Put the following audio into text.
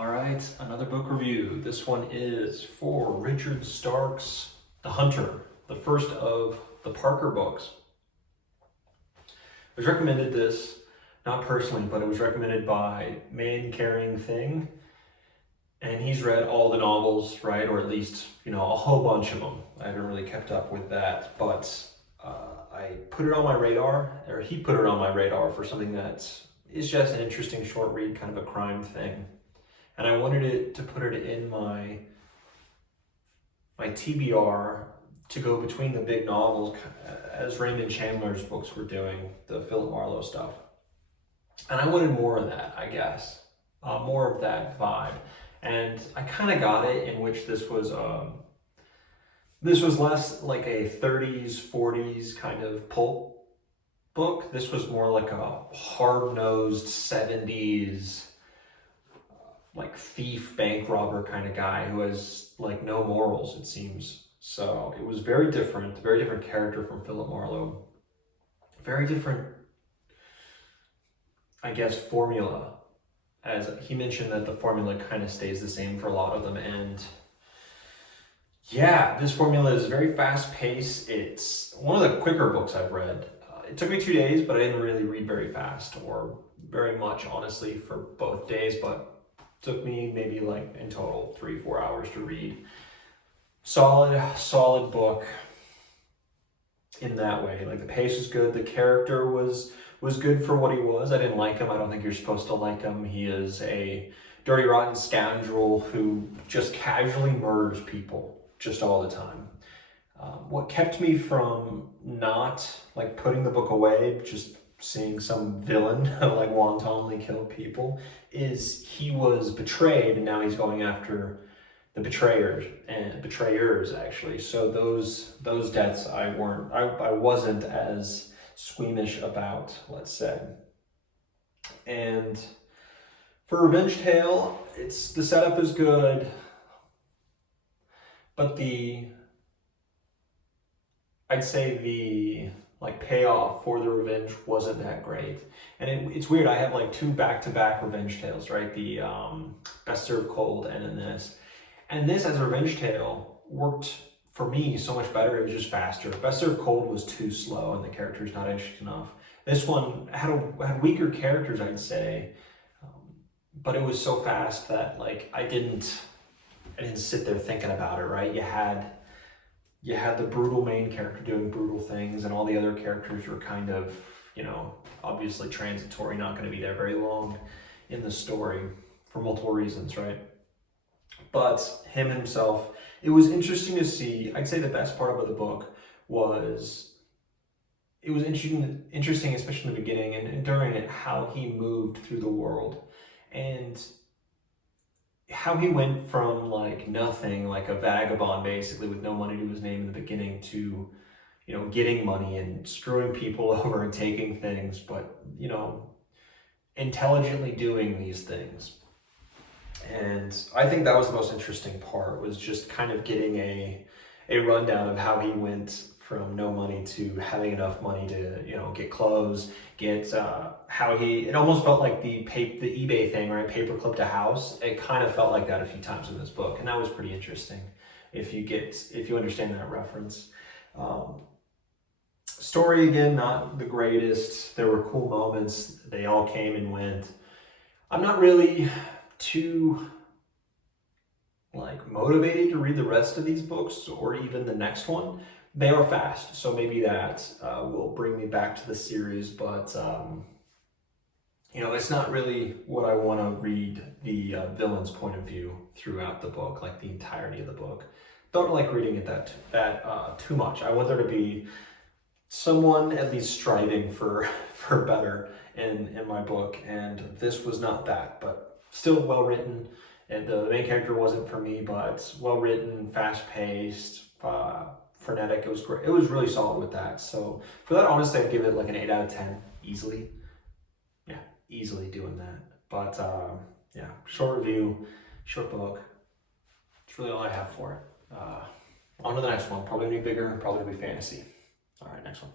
All right, another book review. This one is for Richard Stark's The Hunter, the first of the Parker books. I was recommended this, not personally, but it was recommended by ManCarryingThings, and he's read all the novels, right? Or at least, a whole bunch of them. I haven't really kept up with that, but I put it on my radar, or he put it on my radar for something that is just an interesting short read, kind of a crime thing. And I wanted to put it in my TBR to go between the big novels, as Raymond Chandler's books were doing, the Philip Marlowe stuff. And I wanted more of that, I guess, more of that vibe. And I kind of got it, in which this was less like a 30s, 40s kind of pulp book. This was more like a hard-nosed 70s like thief, bank robber kind of guy who has like no morals, it seems. So it was very different character from Philip Marlowe. Very different, I guess, formula. As he mentioned that the formula kind of stays the same for a lot of them. And yeah, this formula is very fast paced. It's one of the quicker books I've read. It took me 2 days, but I didn't really read very fast or very much, honestly, for both days, but took me maybe like in total 3-4 hours to read. Solid book in that way. Like the pace was good. The character was good for what he was. I didn't like him. I don't think you're supposed to like him. He is a dirty, rotten scoundrel who just casually murders people just all the time. What kept me from not like putting the book away, just seeing some villain like wantonly kill people, is he was betrayed and now he's going after the betrayers actually. So those deaths I wasn't as squeamish about, let's say. And for Revenge Tale, the setup is good, but I'd say the payoff for the revenge wasn't that great. And it's weird, I have like 2 back-to-back Revenge Tales, right? The Best Served Cold and then this. And this as a Revenge Tale worked for me so much better. It was just faster. Best Served Cold was too slow and the character's not interesting enough. This one had weaker characters, I'd say, but it was so fast that like I didn't sit there thinking about it, right? You had the brutal main character doing brutal things, and all the other characters were kind of, obviously transitory, not going to be there very long in the story for multiple reasons, right? But him himself, it was interesting to see. I'd say the best part about the book was it was interesting, especially in the beginning and during it, how he moved through the world and how he went from like nothing, like a vagabond basically with no money to his name in the beginning, to getting money and screwing people over and taking things, but intelligently doing these things. And I think that was the most interesting part, was just kind of getting a rundown of how he went from no money to having enough money to get clothes, how it almost felt like the eBay thing, right? Paperclip to house. It kind of felt like that a few times in this book, and that was pretty interesting if you understand that reference. Story, again, not the greatest. There were cool moments. They all came and went. I'm not really too motivated to read the rest of these books or even the next one. They are fast, so maybe that will bring me back to the series, but it's not really what I want to read the villain's point of view throughout the book, like the entirety of the book. Don't like reading it that too much. I want there to be someone at least striving for better in my book, and this was not that, but still well written. And the main character wasn't for me, but well written, fast paced, frenetic. It was great. It was really solid with that. So for that, honestly, I'd give it like an 8 out of 10 easily. Yeah, easily doing that. But yeah, short review, short book. That's really all I have for it. On to the next one. Probably gonna be bigger, probably gonna be fantasy. All right, next one.